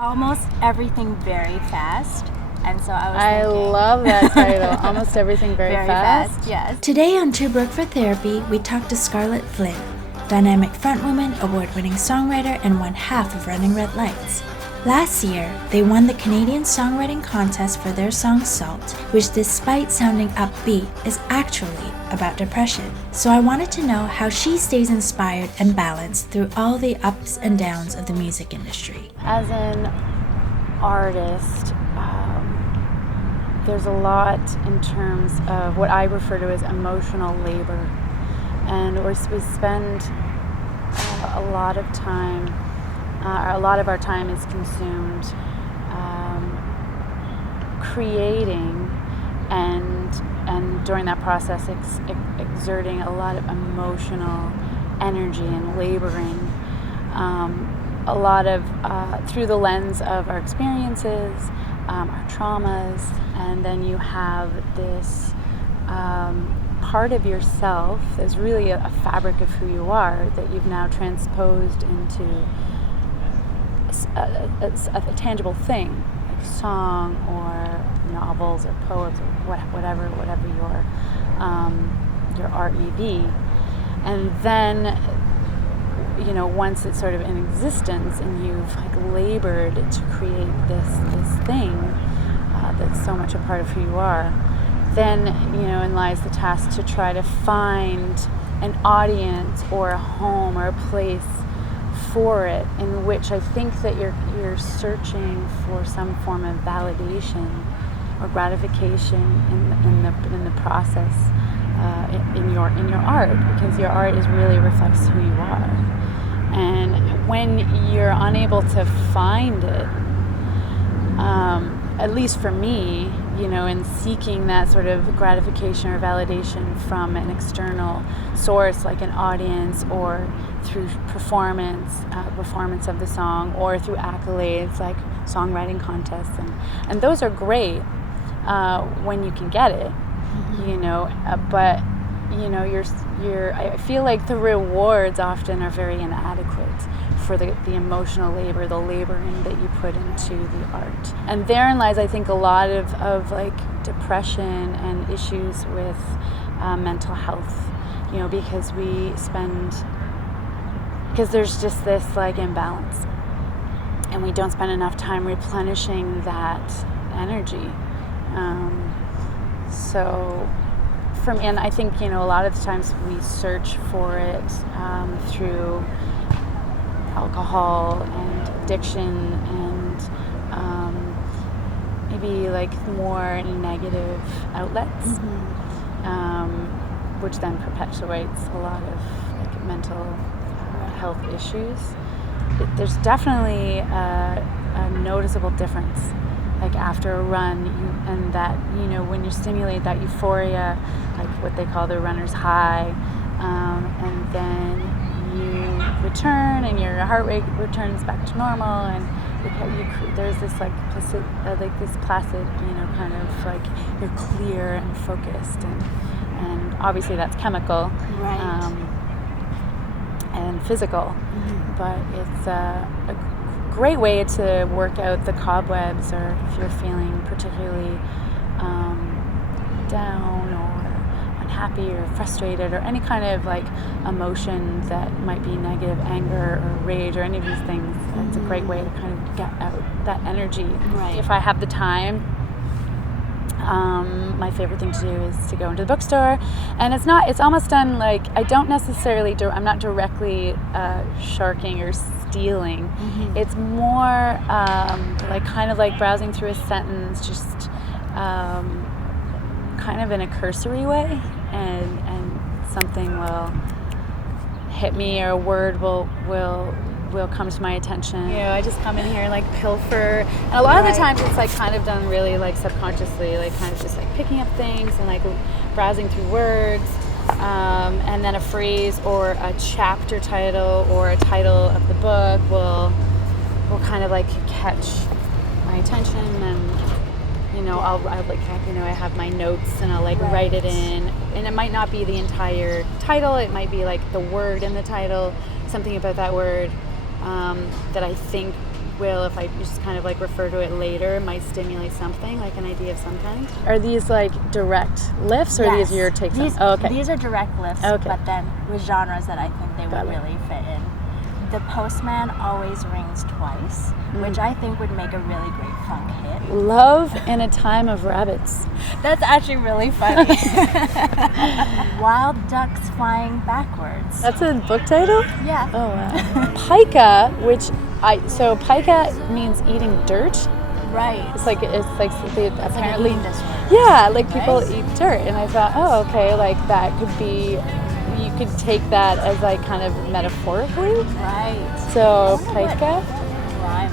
Almost everything very fast. And so I was I thinking, love that title. Almost everything very fast. yes. Today on Two Broke for Therapy, we talk to Scarlett Flynn, dynamic frontwoman, award-winning songwriter, and one half of Running Red Lights. Last year, they won the Canadian Songwriting Contest for their song Salt, which despite sounding upbeat, is actually about depression. So I wanted to know how she stays inspired and balanced through all the ups and downs of the music industry. As an artist, there's a lot in terms of what I refer to as emotional labor. And we spend a lot of time, a lot of our time is consumed creating and during that process exerting a lot of emotional energy and laboring a lot of through the lens of our experiences, our traumas, and then you have this part of yourself that's really a fabric of who you are that you've now transposed into a tangible thing, like song or novels or poems or whatever your art may be. And then, you know, once it's sort of in existence and you've like labored to create this thing that's so much a part of who you are, then, you know, in lies the task to try to find an audience or a home or a place for it in which I think that you're searching for some form of validation or gratification in the process in your art, because your art really reflects who you are. And when you're unable to find it, at least for me, you know, in seeking that sort of gratification or validation from an external source like an audience or through performance of the song or through accolades like songwriting contests, and those are great when you can get it, you know, but you know, I feel like the rewards often are very inadequate for the emotional labor, the laboring that you put into the art. And therein lies, I think, a lot of like depression and issues with mental health, you know, because there's just this like imbalance and we don't spend enough time replenishing that energy. And I think, you know, a lot of the times we search for it through alcohol and addiction and maybe like more negative outlets, which then perpetuates a lot of like mental health issues. There's definitely a noticeable difference, like after a run, and that, you know, when you stimulate that euphoria, like what they call the runner's high, and then you return and your heart rate returns back to normal, and there's this like placid, you know, kind of like you're clear and focused, and obviously that's chemical, Right. And physical, but it's a great way to work out the cobwebs, or if you're feeling particularly down or unhappy or frustrated or any kind of like emotion that might be negative, anger or rage or any of these things. It's a great way to kind of get out that energy. Right. If I have the time, my favorite thing to do is to go into the bookstore, and it's almost done like I don't necessarily I'm not directly sharking or stealing. It's more like kind of like browsing through a sentence, just kind of in a cursory way, and something will hit me, or a word will come to my attention. You know, I just come in here and like pilfer, and a lot of the times it's like kind of done really like subconsciously, like kind of just like picking up things and like browsing through words, and then a phrase or a chapter title or a title of the book will kind of like catch my attention, and you know, I'll like, you know, I have my notes and I'll like write it in, and it might not be the entire title, it might be like the word in the title, something about that word that I think will, if I just kind of like refer to it later, might stimulate something, like an idea of some kind. Are these like direct lifts, or Yes. these your takes These, on? Oh, okay. These are direct lifts, Okay. but then with genres that I think they Got would it. really fit in. The Postman Always Rings Twice, which I think would make a really great funk hit. Love in a Time of Rabbits. That's actually really funny. Wild Ducks Flying Backwards. That's a book title? Yeah. Oh wow. Pica, so pica means eating dirt. Right. It's like they apparently, eating disorder. yeah, like people Right? eat dirt, and I thought, oh, okay, like that could be, you could take that as like kind of metaphorically. Right. So I wonder what pica. rhymes